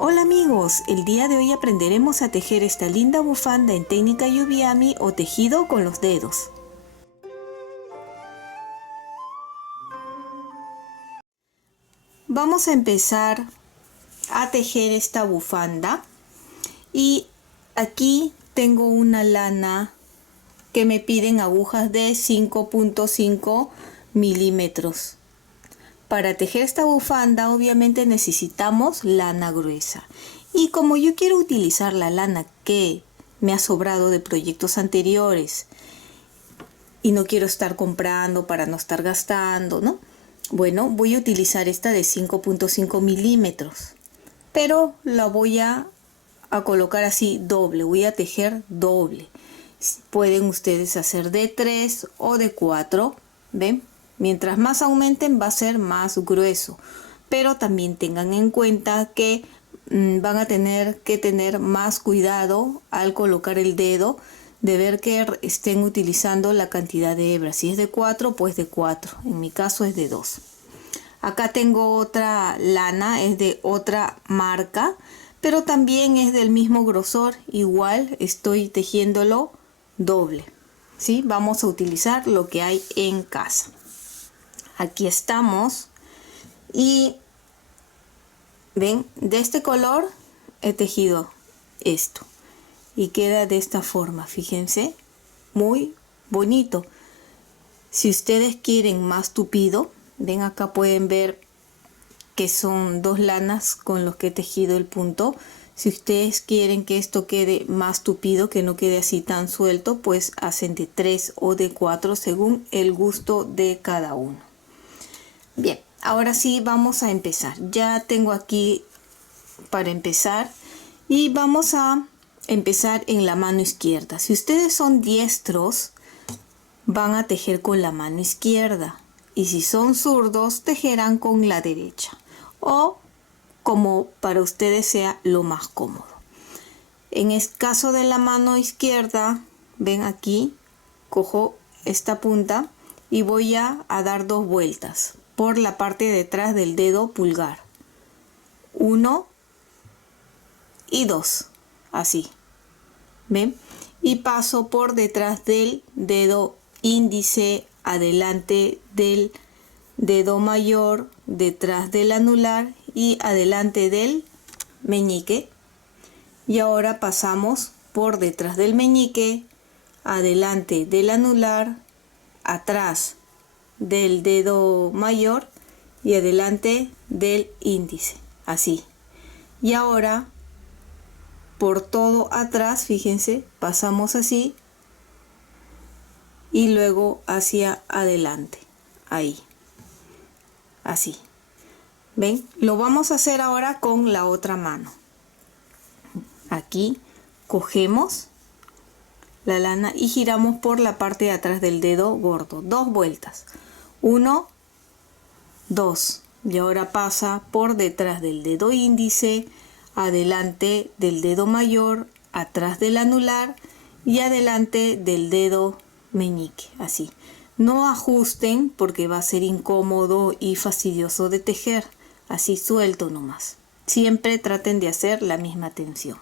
Hola amigos, el día de hoy aprenderemos a tejer esta linda bufanda en técnica Yubiami o tejido con los dedos. Vamos a empezar a tejer esta bufanda y aquí tengo una lana que me piden agujas de 5.5 milímetros. Para tejer esta bufanda obviamente necesitamos lana gruesa. Y como yo quiero utilizar la lana que me ha sobrado de proyectos anteriores y no quiero estar comprando para no estar gastando, ¿no? Bueno, voy a utilizar esta de 5.5 milímetros. Pero la voy a colocar así doble, voy a tejer doble. Pueden ustedes hacer de 3 o de 4, ¿ven? Mientras más aumenten va a ser más grueso, pero también tengan en cuenta que van a tener que tener más cuidado al colocar el dedo, de ver que estén utilizando la cantidad de hebras. Si es de 4, pues de 4, en mi caso es de 2. Acá tengo otra lana, es de otra marca, pero también es del mismo grosor, igual estoy tejiéndolo doble, ¿sí? Vamos a utilizar lo que hay en casa. Aquí estamos y ven, de este color he tejido esto y queda de esta forma, fíjense, muy bonito. Si ustedes quieren más tupido, ven, acá pueden ver que son dos lanas con los que he tejido el punto. Si ustedes quieren que esto quede más tupido, que no quede así tan suelto, pues hacen de 3 o de 4 según el gusto de cada uno. Bien, ahora sí vamos a empezar. Ya tengo aquí para empezar y vamos a empezar en la mano izquierda. Si ustedes son diestros, van a tejer con la mano izquierda, y si son zurdos, tejerán con la derecha, o como para ustedes sea lo más cómodo. En el caso de la mano izquierda, ven aquí, cojo esta punta y voy a dar 2 vueltas por la parte de atrás del dedo pulgar. 1 y 2, así, ven, y paso por detrás del dedo índice, adelante del dedo mayor, detrás del anular y adelante del meñique. Y ahora pasamos por detrás del meñique, adelante del anular, atrás del dedo mayor y adelante del índice, así. Y ahora por todo atrás, fíjense, pasamos así y luego hacia adelante, ahí, así. ¿Ven? Lo vamos a hacer ahora con la otra mano. Aquí cogemos la lana y giramos por la parte de atrás del dedo gordo, 2 vueltas, 1, 2, y ahora pasa por detrás del dedo índice, adelante del dedo mayor, atrás del anular y adelante del dedo meñique, así. No ajusten porque va a ser incómodo y fastidioso de tejer, así suelto nomás. Siempre traten de hacer la misma tensión.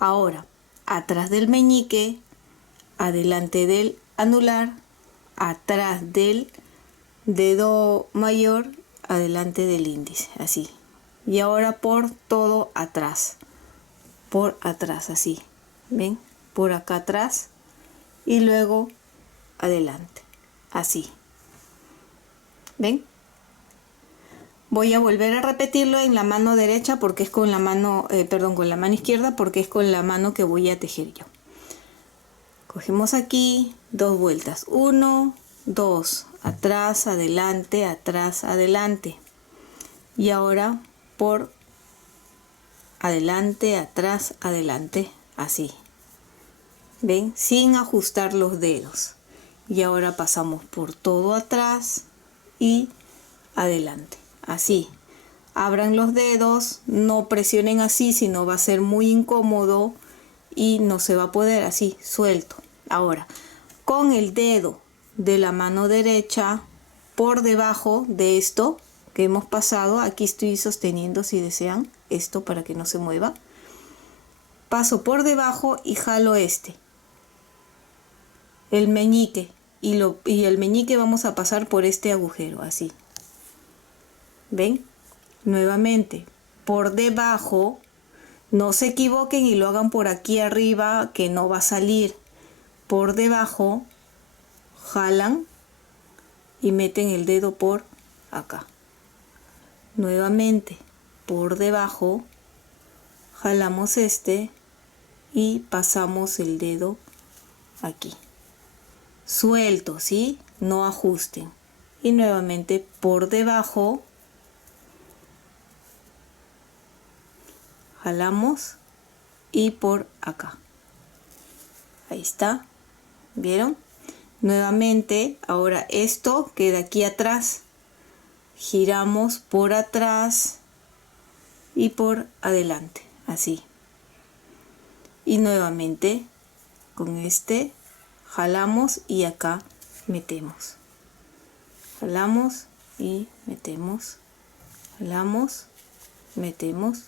Ahora, atrás del meñique, adelante del anular, atrás del dedo mayor, adelante del índice, así. Y ahora por todo atrás, por atrás, así, ven, por acá atrás y luego adelante, así, ven. Voy a volver a repetirlo en la mano derecha porque es con la mano, con la mano izquierda, porque es con la mano que voy a tejer yo. Cogemos aquí 2 vueltas, 1, 2, atrás, adelante, atrás, adelante. Y ahora por adelante, atrás, adelante, así. ¿Ven? Sin ajustar los dedos. Y ahora pasamos por todo atrás y adelante, así. Abran los dedos, no presionen así, sino va a ser muy incómodo y no se va a poder, así, suelto. Ahora, con el dedo de la mano derecha por debajo de esto, que hemos pasado. Aquí estoy sosteniendo, si desean, esto para que no se mueva. Paso por debajo y jalo el meñique, y el meñique vamos a pasar por este agujero, así. ¿Ven? Nuevamente, por debajo, no se equivoquen y lo hagan por aquí arriba, que no va a salir. Por debajo, jalan y meten el dedo por acá. Nuevamente, por debajo, jalamos y pasamos el dedo aquí. Suelto, ¿sí? No ajusten. Y nuevamente por debajo, jalamos y por acá. Ahí está. ¿Vieron? Nuevamente, ahora esto queda aquí atrás. Giramos por atrás y por adelante, así. Y nuevamente con jalamos y acá metemos. Jalamos y metemos. Jalamos, metemos.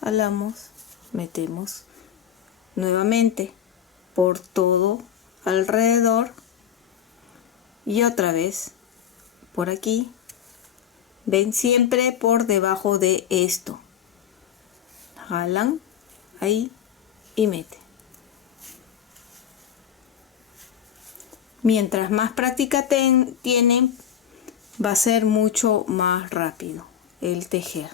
Jalamos, metemos. Nuevamente por todo alrededor y otra vez por aquí. Ven, siempre por debajo de esto. Jalan ahí y meten. Mientras más práctica tienen, va a ser mucho más rápido el tejer.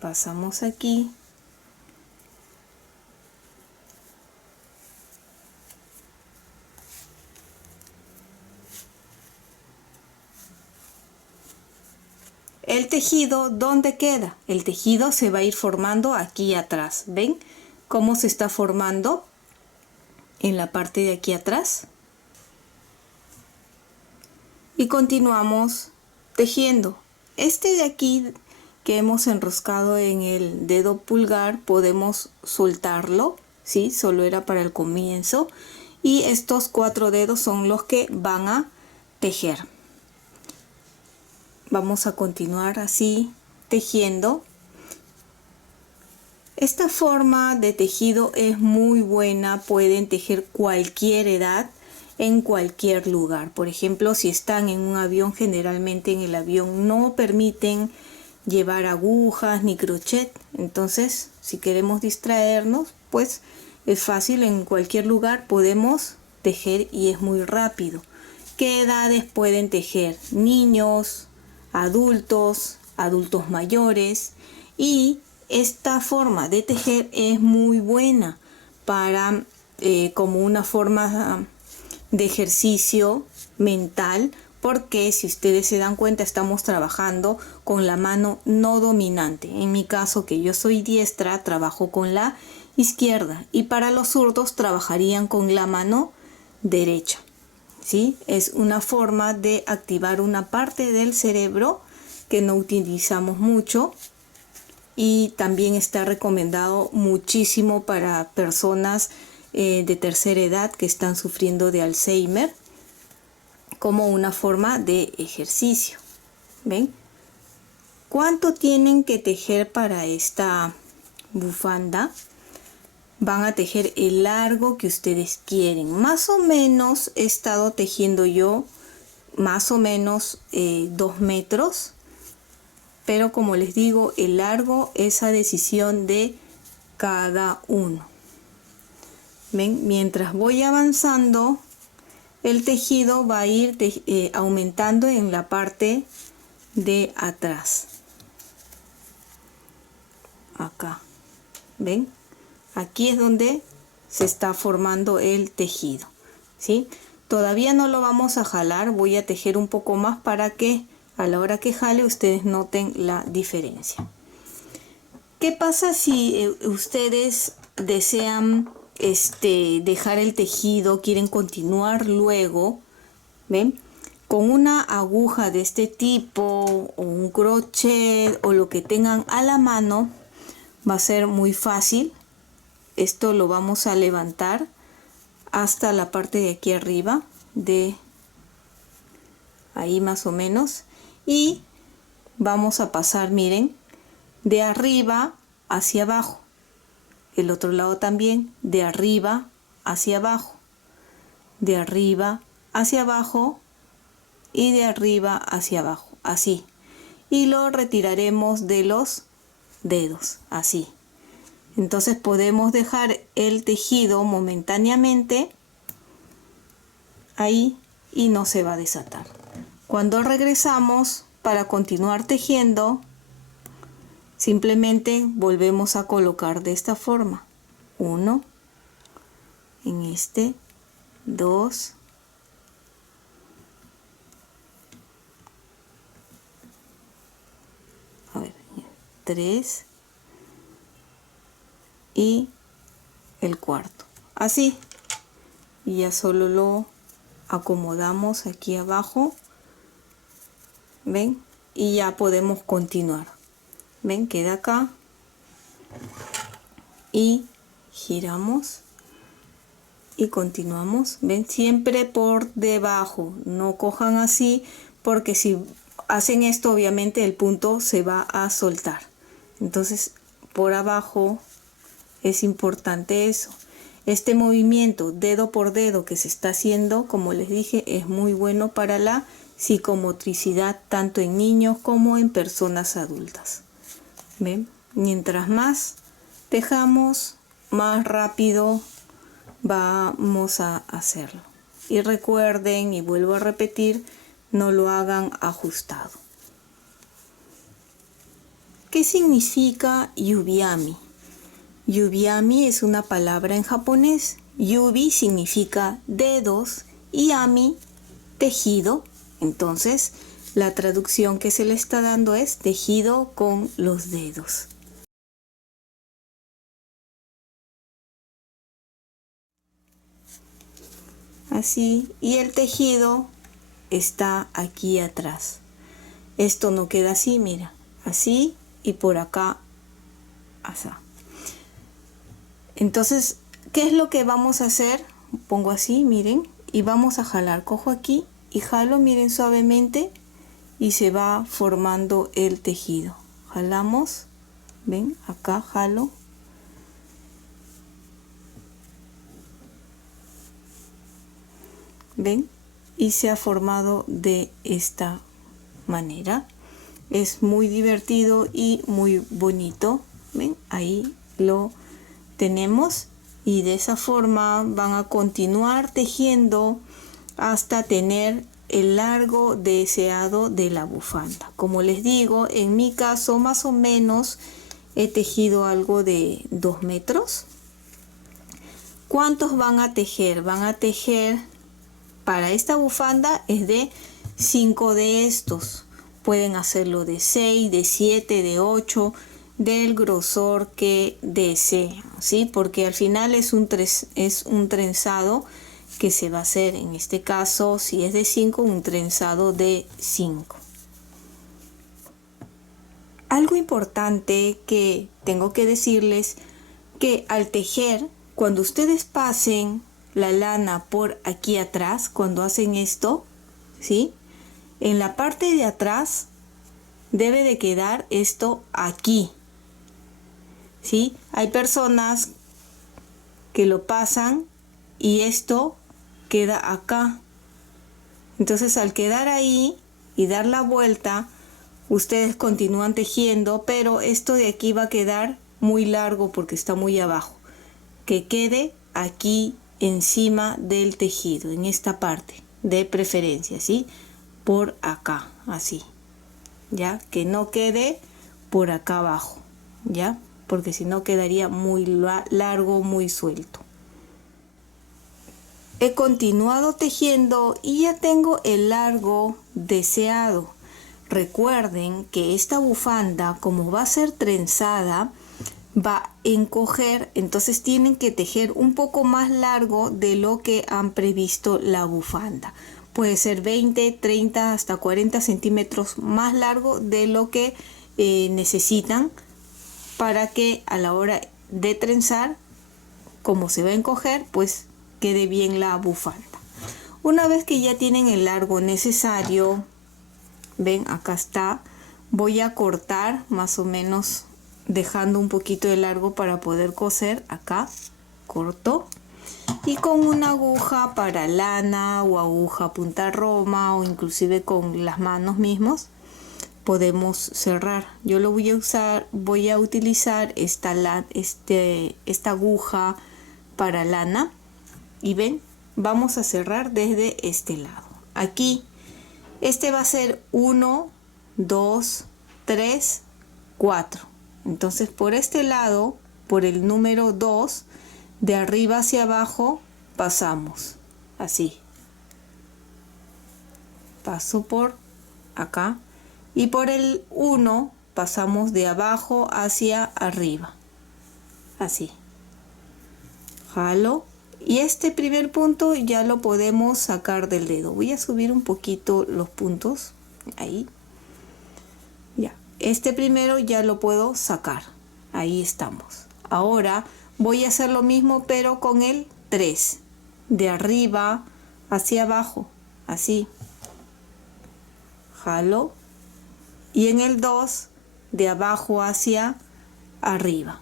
Pasamos aquí. El tejido, ¿dónde queda? El tejido se va a ir formando aquí atrás. ¿Ven cómo se está formando en la parte de aquí atrás? Y continuamos tejiendo. De aquí que hemos enroscado en el dedo pulgar, podemos soltarlo, ¿sí? Solo era para el comienzo. Y estos 4 dedos son los que van a tejer. Vamos a continuar así tejiendo. Esta forma de tejido es muy buena, pueden tejer cualquier edad en cualquier lugar. Por ejemplo, si están en un avión, generalmente en el avión no permiten llevar agujas ni crochet. Entonces, si queremos distraernos, pues es fácil, en cualquier lugar podemos tejer y es muy rápido. ¿Qué edades pueden tejer? Niños, adultos, adultos mayores, y esta forma de tejer es muy buena para como una forma de ejercicio mental, porque si ustedes se dan cuenta estamos trabajando con la mano no dominante. En mi caso, que yo soy diestra, trabajo con la izquierda, y para los zurdos trabajarían con la mano derecha. ¿Sí? Es una forma de activar una parte del cerebro que no utilizamos mucho, y también está recomendado muchísimo para personas de tercera edad que están sufriendo de Alzheimer, como una forma de ejercicio. ¿Ven? ¿Cuánto tienen que tejer para esta bufanda? Van a tejer el largo que ustedes quieren. Más o menos he estado tejiendo yo más o menos 2 metros. Pero como les digo, el largo es a decisión de cada uno. ¿Ven? Mientras voy avanzando, el tejido va a ir aumentando en la parte de atrás. Acá. ¿Ven? Aquí es donde se está formando el tejido, ¿sí? Todavía no lo vamos a jalar, voy a tejer un poco más para que a la hora que jale ustedes noten la diferencia. ¿Qué pasa si ustedes desean dejar el tejido, quieren continuar luego? ¿Ven? Con una aguja de este tipo o un crochet o lo que tengan a la mano, va a ser muy fácil. Esto lo vamos a levantar hasta la parte de aquí arriba, de ahí más o menos, y vamos a pasar, miren, de arriba hacia abajo, el otro lado también, de arriba hacia abajo, de arriba hacia abajo y de arriba hacia abajo, así, y lo retiraremos de los dedos, así. Entonces podemos dejar el tejido momentáneamente ahí y no se va a desatar. Cuando regresamos para continuar tejiendo, simplemente volvemos a colocar de esta forma. 1 en este, 2, a ver, 3 y el cuarto. Así. Y ya solo lo acomodamos aquí abajo. ¿Ven? Y ya podemos continuar. ¿Ven? Queda acá. Y giramos. Y continuamos. ¿Ven? Siempre por debajo. No cojan así, porque si hacen esto, obviamente el punto se va a soltar. Entonces, por abajo es importante eso. Este movimiento dedo por dedo que se está haciendo, como les dije, es muy bueno para la psicomotricidad, tanto en niños como en personas adultas. ¿Ven? Mientras más tejamos, más rápido vamos a hacerlo. Y recuerden, y vuelvo a repetir, no lo hagan ajustado. ¿Qué significa yubiami? Yubiami es una palabra en japonés. Yubi significa dedos y ami, tejido. Entonces, la traducción que se le está dando es tejido con los dedos. Así, y el tejido está aquí atrás. Esto no queda así, mira, así y por acá, así. Entonces, ¿qué es lo que vamos a hacer? Pongo así, miren, y vamos a jalar. Cojo aquí y jalo, miren, suavemente, y se va formando el tejido. Jalamos, ven, acá jalo. ¿Ven? Y se ha formado de esta manera. Es muy divertido y muy bonito. ¿Ven? Ahí lo tenemos. Y de esa forma van a continuar tejiendo hasta tener el largo deseado de la bufanda. Como les digo, en mi caso más o menos he tejido algo de 2 metros. ¿Cuántos van a tejer? Van a tejer, para esta bufanda es de 5 de estos. Pueden hacerlo de 6, de 7, de 8, del grosor que deseen, ¿sí? Porque al final es un trenzado que se va a hacer. En este caso, si es de 5, un trenzado de 5. Algo importante que tengo que decirles, que al tejer, cuando ustedes pasen la lana por aquí atrás, cuando hacen esto, ¿sí? En la parte de atrás debe de quedar esto aquí, ¿sí? Hay personas que lo pasan y esto queda acá. Entonces, al quedar ahí y dar la vuelta, ustedes continúan tejiendo, pero esto de aquí va a quedar muy largo porque está muy abajo. Que quede aquí encima del tejido, en esta parte, de preferencia, ¿sí? Por acá, así. ¿Ya? Que no quede por acá abajo, ¿ya? Porque si no quedaría muy largo, muy suelto. He continuado tejiendo y ya tengo el largo deseado. Recuerden que esta bufanda, como va a ser trenzada, va a encoger, entonces tienen que tejer un poco más largo de lo que han previsto la bufanda. Puede ser 20, 30, hasta 40 centímetros más largo de lo que necesitan para que a la hora de trenzar, como se va a encoger, pues quede bien la bufanda. Una vez que ya tienen el largo necesario, ven, acá está, voy a cortar más o menos dejando un poquito de largo para poder coser. Acá corto y con una aguja para lana o aguja punta roma o inclusive con las manos mismos podemos cerrar. Yo lo voy a utilizar esta aguja para lana y ven, vamos a cerrar desde este lado. Aquí este va a ser 1, 2, 3, 4. Entonces por este lado, por el número 2, de arriba hacia abajo pasamos así. Paso por acá y por el 1 pasamos de abajo hacia arriba. Así. Jalo. Y este primer punto ya lo podemos sacar del dedo. Voy a subir un poquito los puntos. Ahí. Ya. Este primero ya lo puedo sacar. Ahí estamos. Ahora voy a hacer lo mismo pero con el 3. De arriba hacia abajo. Así. Jalo. Y en el 2 de abajo hacia arriba.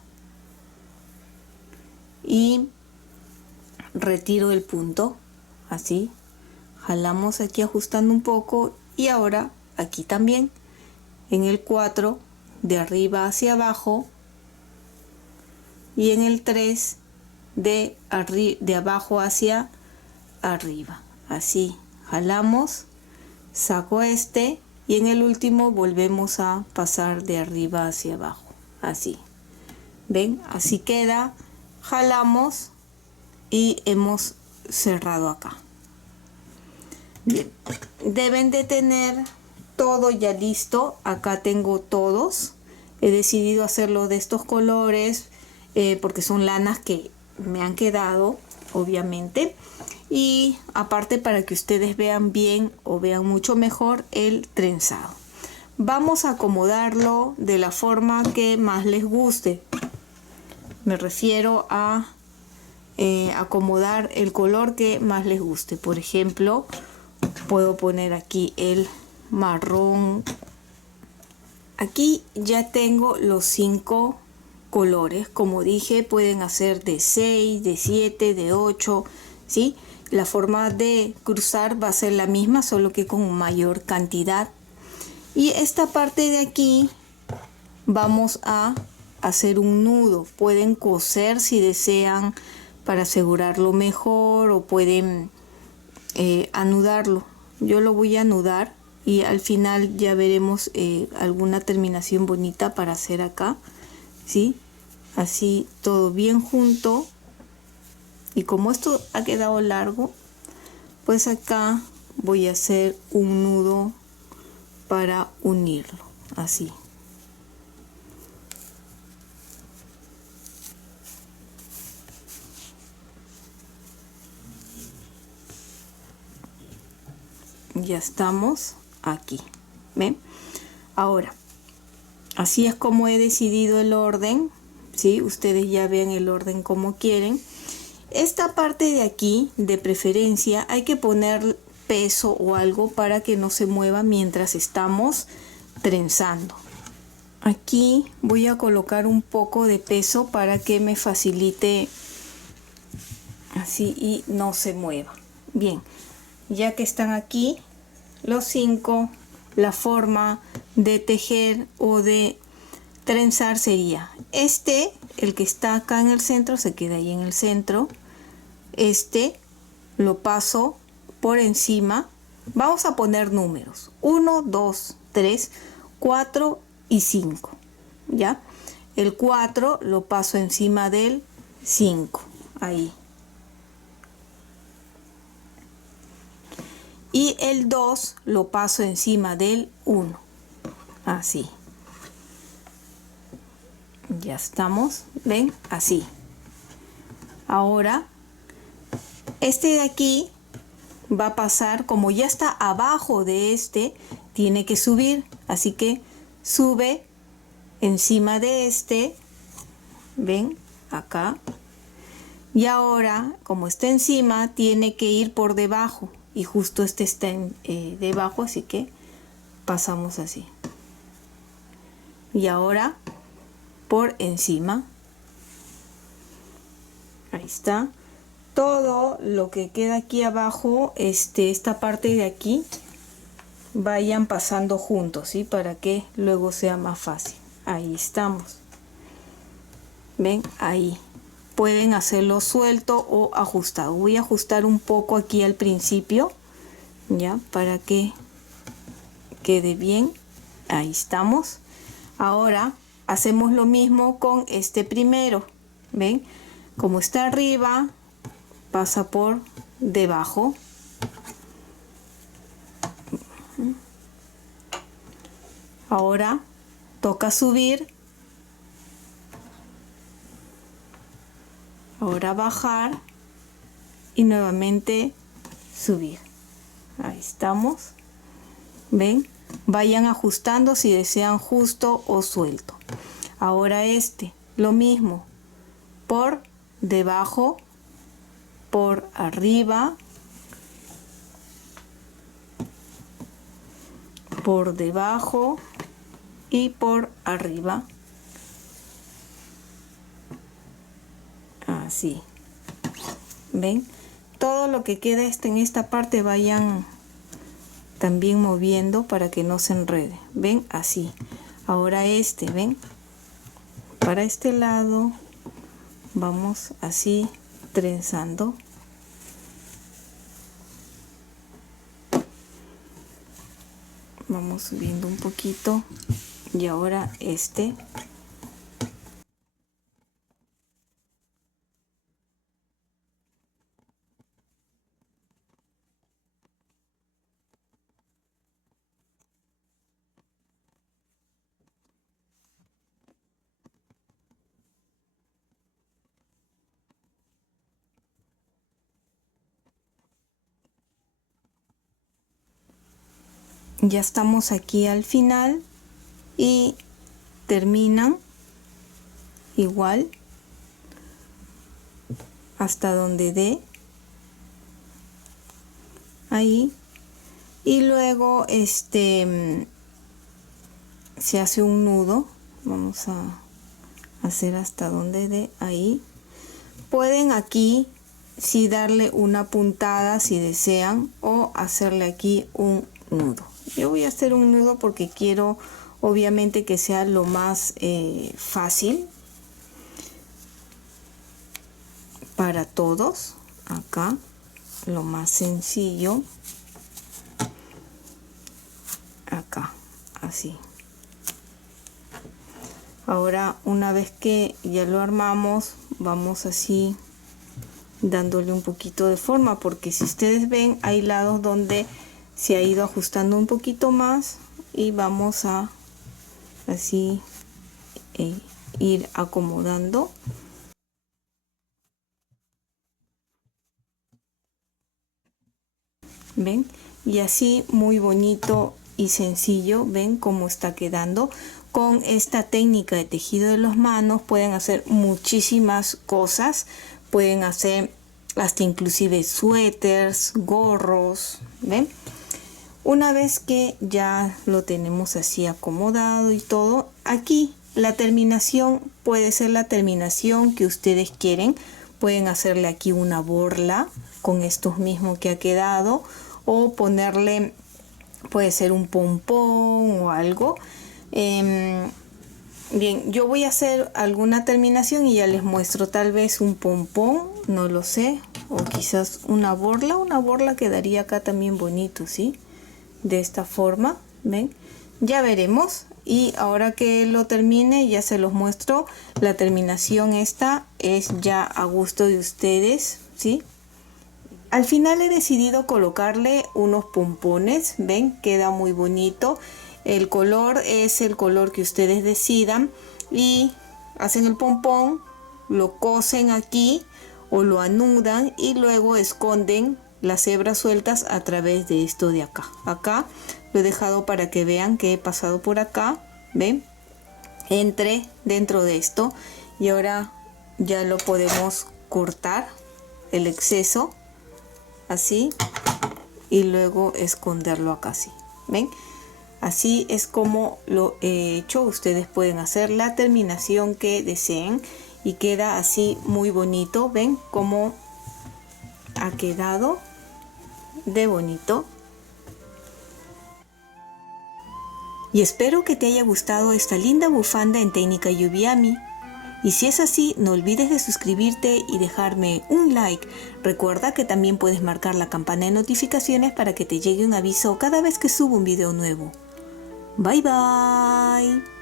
Y retiro el punto, así, jalamos aquí ajustando un poco y ahora aquí también en el 4 de arriba hacia abajo y en el 3 de abajo hacia arriba, así, jalamos, saco este y en el último volvemos a pasar de arriba hacia abajo, así, ven, así queda, jalamos y hemos cerrado acá. Bien, deben de tener todo ya listo. Acá tengo todos. He decidido hacerlo de estos colores porque son lanas que me han quedado, obviamente. Y aparte para que ustedes vean bien o vean mucho mejor el trenzado. Vamos a acomodarlo de la forma que más les guste. Me refiero a acomodar el color que más les guste. Por ejemplo, puedo poner aquí el marrón. Aquí ya tengo los 5 colores. Como dije, pueden hacer de 6, de 7, de 8, ¿sí? La forma de cruzar va a ser la misma, solo que con mayor cantidad. Y esta parte de aquí vamos a hacer un nudo. Pueden coser si desean para asegurarlo mejor o pueden anudarlo. Yo lo voy a anudar y al final ya veremos alguna terminación bonita para hacer acá, ¿sí? Así todo bien junto. Y como esto ha quedado largo, pues acá voy a hacer un nudo para unirlo, así. Ya estamos aquí, ¿ven? Ahora, así es como he decidido el orden, ¿sí? Ustedes ya ven el orden como quieren. Esta parte de aquí, de preferencia, hay que poner peso o algo para que no se mueva mientras estamos trenzando. Aquí voy a colocar un poco de peso para que me facilite así y no se mueva. Bien, ya que están aquí los 5, la forma de tejer o de trenzar sería este, el que está acá en el centro, se queda ahí en el centro. Este lo paso por encima. Vamos a poner números 1, 2, 3, 4 y 5. ¿Ya? El 4 lo paso encima del 5. Ahí. Y el 2 lo paso encima del 1. Así. Ya estamos. ¿Ven? Así. Ahora, este de aquí va a pasar, como ya está abajo de este, tiene que subir. Así que sube encima de este. ¿Ven? Acá. Y ahora, como está encima, tiene que ir por debajo. Y justo este está debajo, así que pasamos así. Y ahora por encima. Ahí está. Todo lo que queda aquí abajo, esta parte de aquí, vayan pasando juntos, ¿sí? Para que luego sea más fácil. Ahí estamos. ¿Ven? Ahí. Pueden hacerlo suelto o ajustado. Voy a ajustar un poco aquí al principio, ya, para que quede bien. Ahí estamos. Ahora hacemos lo mismo con este primero. ¿Ven? Como está arriba, pasa por debajo. Ahora toca subir. Ahora bajar y nuevamente subir. Ahí estamos. ¿Ven? Vayan ajustando si desean justo o suelto. Ahora lo mismo. Por debajo, por arriba, por debajo y por arriba. Así. ¿Ven? Todo lo que queda en esta parte vayan también moviendo para que no se enrede. ¿Ven? Así. Ahora ¿ven? Para este lado vamos así trenzando. Vamos subiendo un poquito. Y ahora ya estamos aquí al final y terminan igual hasta donde dé ahí, y luego se hace un nudo. Vamos a hacer hasta donde dé ahí. Pueden aquí sí darle una puntada si desean, o hacerle aquí un nudo. Yo voy a hacer un nudo porque quiero obviamente que sea lo más fácil para todos. Acá lo más sencillo, acá así. Ahora, una vez que ya lo armamos, vamos así dándole un poquito de forma, porque si ustedes ven, hay lados donde se ha ido ajustando un poquito más, y vamos a así ir acomodando. ¿Ven? Y así muy bonito y sencillo. ¿Ven cómo está quedando? Con esta técnica de tejido de las manos pueden hacer muchísimas cosas. Pueden hacer hasta inclusive suéteres, gorros. ¿Ven? Una vez que ya lo tenemos así acomodado y todo, aquí la terminación puede ser la terminación que ustedes quieren. Pueden hacerle aquí una borla con estos mismos que ha quedado, o ponerle, puede ser un pompón o algo. Bien, yo voy a hacer alguna terminación y ya les muestro. Tal vez un pompón, no lo sé, o quizás una borla quedaría acá también bonito, ¿sí? De esta forma, ¿ven? Ya veremos. Y ahora que lo termine ya se los muestro. La terminación esta es ya a gusto de ustedes, ¿sí? Al final he decidido colocarle unos pompones. ¿Ven? Queda muy bonito. El color es el color que ustedes decidan, y hacen el pompón, lo cosen aquí o lo anudan y luego esconden las hebras sueltas a través de esto de acá. Acá lo he dejado para que vean que he pasado por acá. ¿Ven? Entre dentro de esto, y ahora ya lo podemos cortar el exceso así y luego esconderlo acá así. ¿Ven? Así es como lo he hecho. Ustedes pueden hacer la terminación que deseen y queda así muy bonito. ¿Ven cómo ha quedado de bonito? Y espero que te haya gustado esta linda bufanda en técnica Yubiami. Y si es así, no olvides de suscribirte y dejarme un like. Recuerda que también puedes marcar la campana de notificaciones para que te llegue un aviso cada vez que subo un video nuevo. Bye bye.